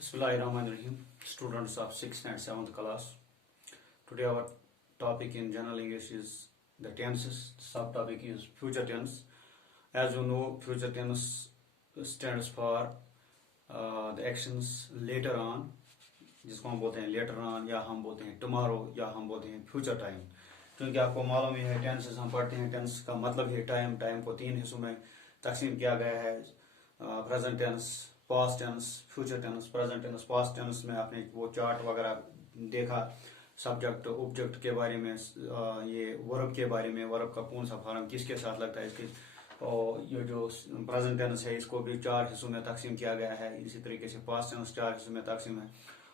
Bismillahirrahmanirrahim. Students of 6th and 7th class. Today our topic in general English is the tenses. Subtopic is future tense. As you know, future tense stands for the actions later on, जिसको हम बोलते हैं later on या हम बोलते हैं tomorrow या हम बोलते हैं future time. क्योंकि आपको मालूम ही है टेंसेस हम पढ़ते हैं, टेंस का मतलब है टाइम को 3 हिस्सों में तकसीम किया गया है. Present tense, past tense, future tense. Present tense, past tense में आपने वो चार्ट वगैरह देखा, सब्जेक्ट ऑब्जेक्ट के बारे में, ये वर्ब के बारे में, वर्ब का कौन सा फॉर्म किसके साथ लगता है इसके, और ये जो प्रेजेंट टेंस है इसको भी 4 हिस्सों में तकसीम किया गया है. इसी तरीके से पास्ट टेंस 4 हिस्सों में तकसीम है.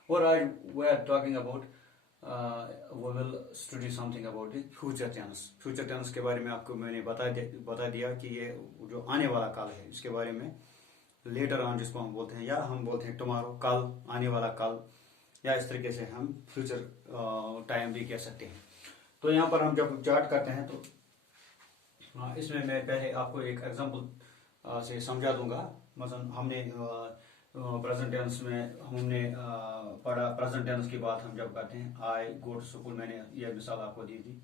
और आज we are talking about we will study something about the future tense. फ्यूचर टेंस के बारे में आपको मैंने बता दिया कि ये जो आने वाला काल है इसके बारे में, लेटर ऑन जिसको हम बोलते हैं, या हम बोलते हैं टुमारो, कल, आने वाला कल, या इस तरीके से हम फ्यूचर टाइम भी कह सकते हैं. तो यहाँ पर हम जब चार्ट करते हैं तो इसमें मैं पहले आपको एक एग्जांपल से समझा दूंगा. मतलब हमने प्रेजेंट टेंस में हमने पढ़ा, प्रेजेंट टेंस की बात हम जब करते हैं, आई गो टू स्कूल, मैंने ये मिसाल आपको दी थी,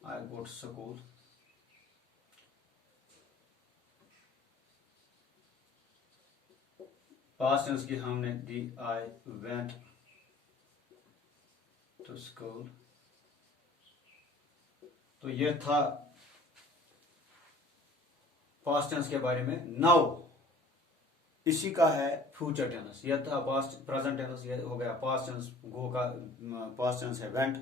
I go to school. Past tense की हमने दी, आई वेंट टू स्कूल. तो ये था पास्ट टेंस के बारे में. नाउ इसी का है फ्यूचर टेंस. यह था पास्ट, प्रेजेंट टेंस ये हो गया पास्ट टेंस, गो का पास्ट टेंस है वेंट.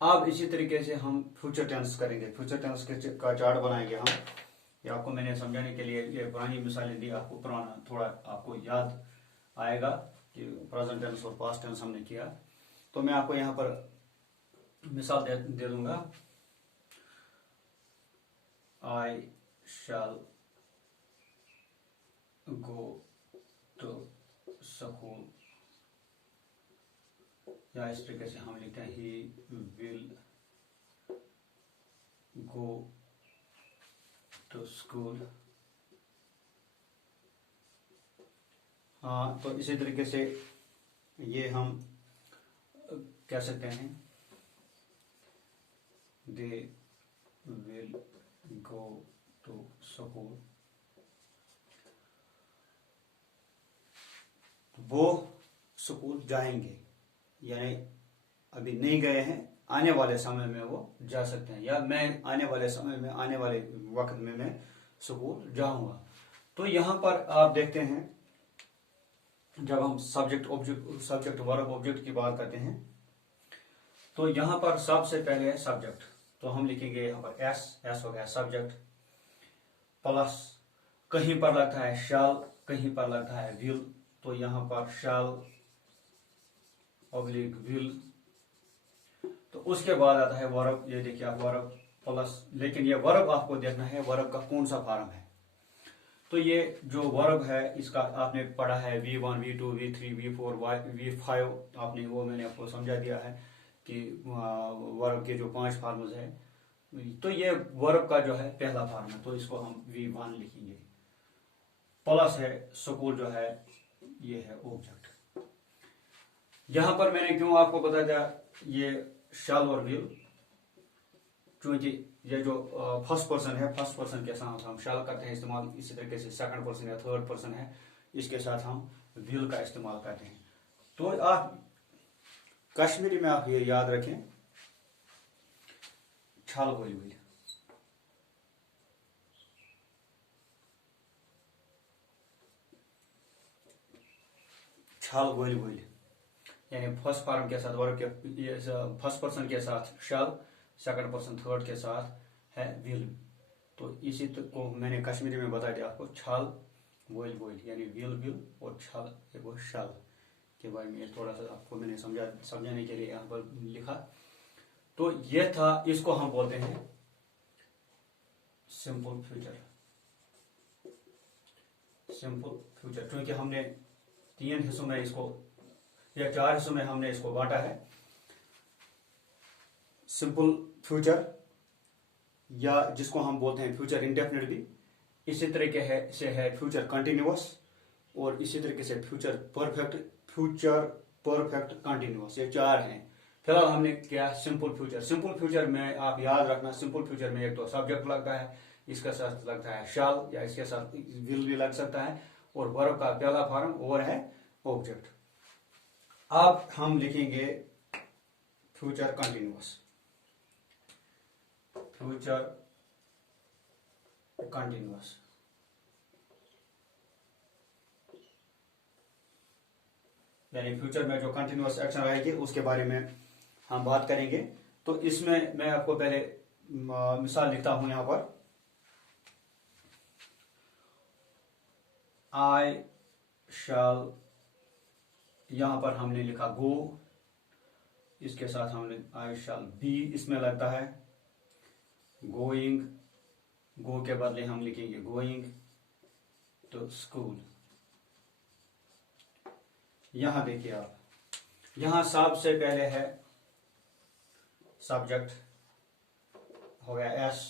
अब इसी तरीके से हम फ्यूचर टेंस करेंगे, फ्यूचर टेंस का चार्ट बनाएंगे हम. ये आपको मैंने समझाने के लिए ये पुरानी मिसालें दी, आपको पुराना थोड़ा आपको याद आएगा कि प्रेजेंट टेंस और पास्ट टेंस हमने किया. तो मैं आपको यहाँ पर मिसाल दे दूंगा. आई शैल गो टू स्कूल, या इस तरीके से हम लिखते हैं he will go to school. हाँ, तो इसी तरीके से ये हम कह सकते हैं, they will go to school. वो स्कूल जाएंगे, यानी अभी नहीं गए हैं, आने वाले समय में वो जा सकते हैं, या मैं आने वाले समय में, आने वाले वक्त में मैं स्कूल जाऊंगा. तो यहां पर आप देखते हैं जब हम सब्जेक्ट वर्ब ऑब्जेक्ट की बात करते हैं तो यहां पर सबसे पहले है सब्जेक्ट. तो हम लिखेंगे यहां पर एस हो गया सब्जेक्ट, प्लस कहीं पर लगता है शैल, कहीं पर लगता है विल. तो यहां पर शैल ऑब्लिक विल. तो उसके बाद आता है वर्ब. ये देखिए आप वर्ब प्लस, लेकिन ये वर्ब आपको देखना है वर्ब का कौन सा फॉर्म है. तो ये जो वर्ब है इसका आपने पढ़ा है V1, V2, V3, V4, V5, आपने वो मैंने आपको समझा दिया है कि वर्ब के जो 5 फॉर्म्स है. तो ये वर्ब का जो है पहला फॉर्म है, तो इसको हम V1 लिखेंगे. प्लस है स्कूल जो है, ये है ऑब्जेक्ट. यहां पर मैंने क्यों आपको बता दिया ये शैल और विल, क्योंकि ये जो फर्स्ट पर्सन है, फर्स्ट पर्सन के साथ हम शैल करते हैं इस्तेमाल. इसी तरीके से सेकंड पर्सन या थर्ड पर्सन है, इसके साथ हम विल का इस्तेमाल करते हैं. तो आप कश्मीरी में आप ये याद रखें, छाल गोल विल. छाल गोल विल यानी फर्स्ट फॉर्म के साथ वर्ब के, फर्स्ट पर्सन के साथ शैल, सेकंड पर्सन थर्ड के साथ है विल. तो इसी को मैंने कश्मीरी में बता दिया आपको, छाल वोइल यानी विल और छाल वो शैल के बारे में थोड़ा सा आपको मैंने समझाने के लिए यहाँ पर लिखा. तो ये था, इसको हम बोलते हैं सिंपल फ्यूचर. सिंपल फ्यूचर क्योंकि हमने 3 हिस्सों में इसको या 4 हिस्सों में हमने इसको बांटा है. सिंपल फ्यूचर या जिसको हम बोलते हैं फ्यूचर इंडेफिनिट भी, इसी तरीके से है फ्यूचर कंटिन्यूअस और इसी तरीके से फ्यूचर परफेक्ट कंटिन्यूअस, ये 4 हैं। फिलहाल हमने किया सिंपल फ्यूचर में आप याद रखना, सिंपल फ्यूचर में एक तो सब्जेक्ट लगता है, इसके साथ लगता है शैल या इसके साथ विल भी लग सकता है, और वर्ब का पहला फॉर्म और है ऑब्जेक्ट। अब हम लिखेंगे फ्यूचर कंटिन्यूअस, यानी फ्यूचर में जो कंटिन्यूअस एक्शन आएगी उसके बारे में हम बात करेंगे। तो इसमें मैं आपको पहले मिसाल लिखता हूं यहां पर, आई शैल, यहां पर हमने लिखा गो, इसके साथ हमने आई शैल बी इसमें लगता है गोइंग, गो के बदले हम लिखेंगे गोइंग टू स्कूल। यहां देखिए आप, यहां सबसे पहले है सब्जेक्ट, हो गया एस,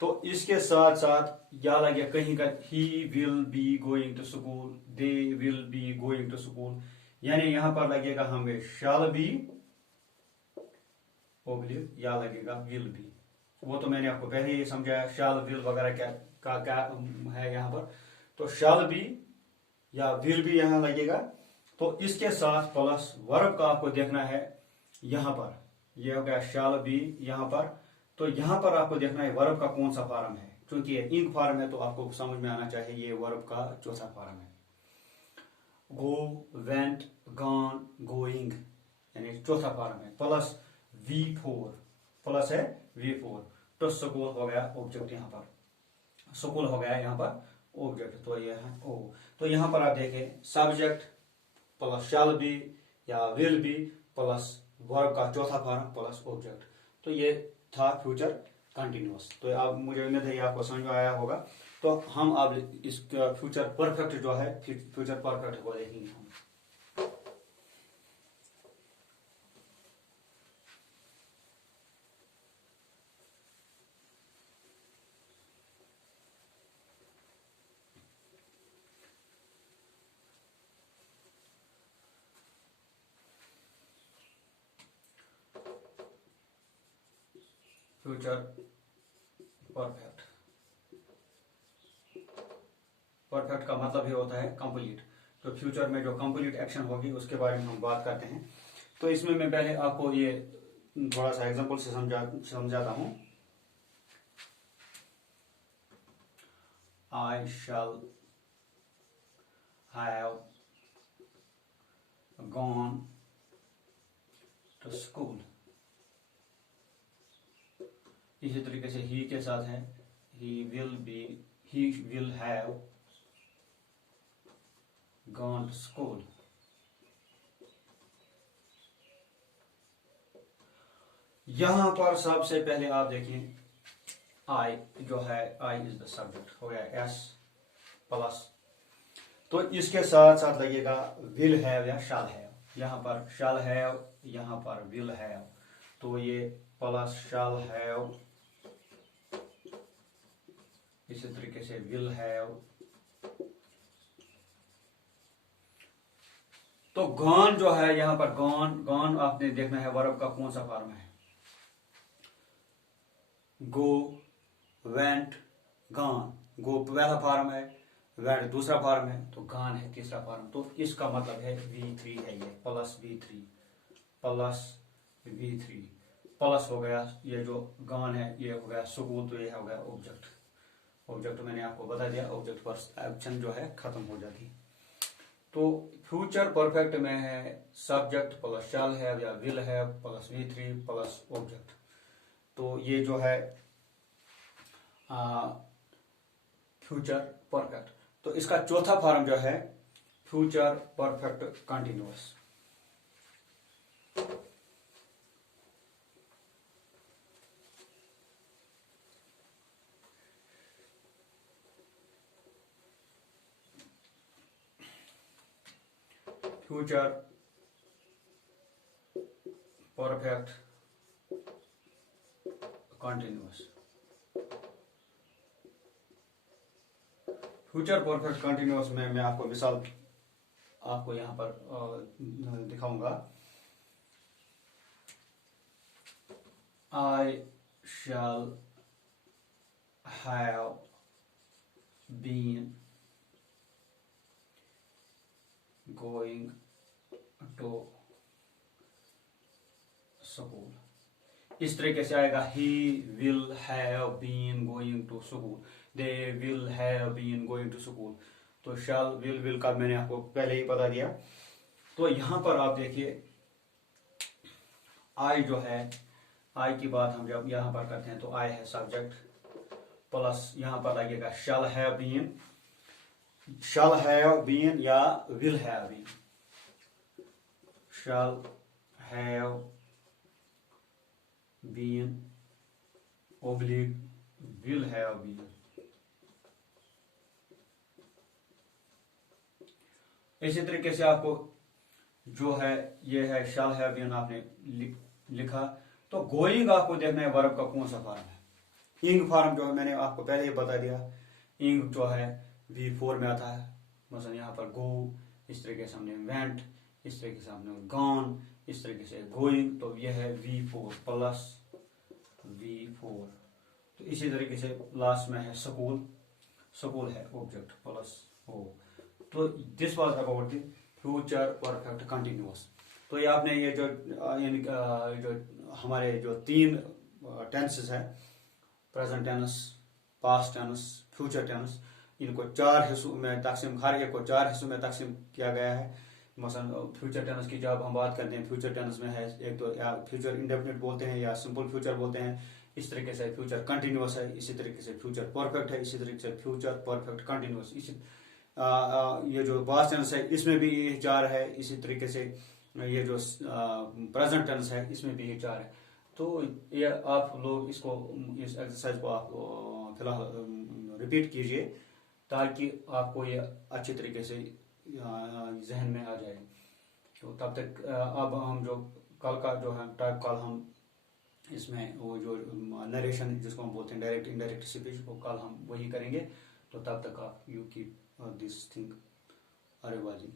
तो इसके साथ साथ या लगे कहीं का he will be going to school, they will be going to school, यानी यहां पर लगेगा हमें शैल बी ओब्लिक या लगेगा विल बी। वो तो मैंने आपको पहले ही समझाया, शैल विल वगैरह क्या है यहां पर। तो शैल बी या विल बी यहां लगेगा, तो इसके साथ प्लस वर्ब का आपको देखना है यहां पर, ये हो गया शैल बी यहां पर। तो यहां पर आपको देखना है वर्ब का कौन सा फॉर्म है, क्योंकि ये इंक फॉर्म है तो आपको समझ में आना चाहिए ये वर्ब का चौथा फॉर्म है। गो, वेंट, गॉन, गोइंग, यानी चौथा फॉर्म है, प्लस V4, प्लस है V4। तो स्कूल हो गया ऑब्जेक्ट, यहां पर स्कूल हो गया यहां पर ऑब्जेक्ट, तो ये है ओ। तो यहां पर आप देखें सब्जेक्ट प्लस शैल बी या विल बी प्लस वर्ब का चौथा फॉर्म प्लस ऑब्जेक्ट, तो ये था फ्यूचर कंटिन्यूअस। तो अब मुझे उम्मीद है ये आपको समझ में आया होगा। तो हम अब इस फ्यूचर परफेक्ट जो है, फ्यूचर परफेक्ट को देखेंगे हम। फ्यूचर परफेक्ट, परफेक्ट का मतलब ये होता है कंप्लीट। तो फ्यूचर में जो कंप्लीट एक्शन होगी उसके बारे में हम बात करते हैं। तो इसमें मैं पहले आपको ये थोड़ा सा एग्जांपल से समझाता हूं। I shall have gone to school, इसी तरीके से ही के साथ है he will have gone to school. यहां पर सबसे पहले आप देखिए आई जो है, आई इज द सब्जेक्ट, हो गया एस प्लस, तो इसके साथ साथ लगेगा विल हैव या शैल हैव। यहां पर शैल हैव, यहां पर विल हैव, तो ये प्लस शैल हैव, इसी तरीके से विल हैव। तो गॉन जो है यहां पर गॉन आपने देखना है वर्ब का कौन सा फॉर्म है, गो, वेंट, गॉन। गो पहला फॉर्म है, वेंट दूसरा फॉर्म है, तो गॉन है तीसरा फॉर्म। तो इसका मतलब है V3 है, ये प्लस V3 प्लस हो गया, ये जो गॉन है ये हो गया स्कूल, तो ये हो गया ऑब्जेक्ट। ऑब्जेक्ट मैंने आपको बता दिया, ऑब्जेक्ट पर एक्शन जो है खत्म हो जाती। तो फ्यूचर परफेक्ट में है सब्जेक्ट प्लस शैल हैव या will have plus V3 plus object. तो ये जो है फ्यूचर परफेक्ट। तो इसका चौथा फॉर्म जो है future perfect continuous. Future perfect continuous, future perfect continuous में मैं आपको मिसाल आपको यहाँ पर दिखाऊंगा। I shall have been going to school, इस तरीके से आएगा। He will have been going to school, they will have been going to school. तो शैल विल का मैंने आपको पहले ही बता दिया। तो यहां पर आप देखिए आई जो है, आई की बात हम जब यहां पर करते हैं तो आई है सब्जेक्ट प्लस यहां पर लगेगा shall have been, shall have been या will have been, shall have been oblique will have been. इसी तरीके से आपको जो है ये है शैल हैव बीन आपने लिखा। तो गोइंग आपको देखना है वर्ब का कौन सा फॉर्म है। इंग फॉर्म जो है मैंने आपको पहले ही बता दिया। इंग जो है V4 में आता है। मतलब यहाँ पर गो, इस तरीके से हमने वेंट, इस तरीके से हमने गॉन, इस तरीके से गोइंग। तो यह है V4 प्लस V4। तो इसी तरीके से लास्ट में है स्कूल, स्कूल है ऑब्जेक्ट प्लस ओ। तो this was about the future perfect continuous. तो ये आपने ये जो हमारे जो 3 टेंसेस है, present tense, past tense, future tense, इनको 4 हिस्सों में तकसीम, हर एक को 4 हिस्सों में तकसीम किया गया है। मसलन फ्यूचर टेंस की जब हम बात करते हैं, फ्यूचर टेंस में है एक तो या फ्यूचर इंडेफिनिट बोलते हैं या सिंपल फ्यूचर बोलते हैं। इस तरीके से फ्यूचर कंटिन्यूअस है, इसी तरीके से फ्यूचर परफेक्ट है, इसी तरीके से फ्यूचर परफेक्ट कंटिन्यूअस। इसी ये जो पास्ट टेंस है इसमें भी ये 4 है। इसी तरीके से ये जो प्रेजेंट टेंस है इसमें भी ये 4 है। तो ये आप लोग इसको, इस एक्सरसाइज को आप फिलहाल रिपीट कीजिए ताकि आपको ये अच्छी तरीके से जहन में आ जाए। तो तब तक अब हम जो कल का जो है टाइप कल हम इसमें वो जो नरेशन जिसको हम बोलते हैं डायरेक्ट इनडायरेक्ट स्पीच, वो कल हम वही करेंगे। तो तब तक आप यू कीप दिस थिंग अरे बाजी।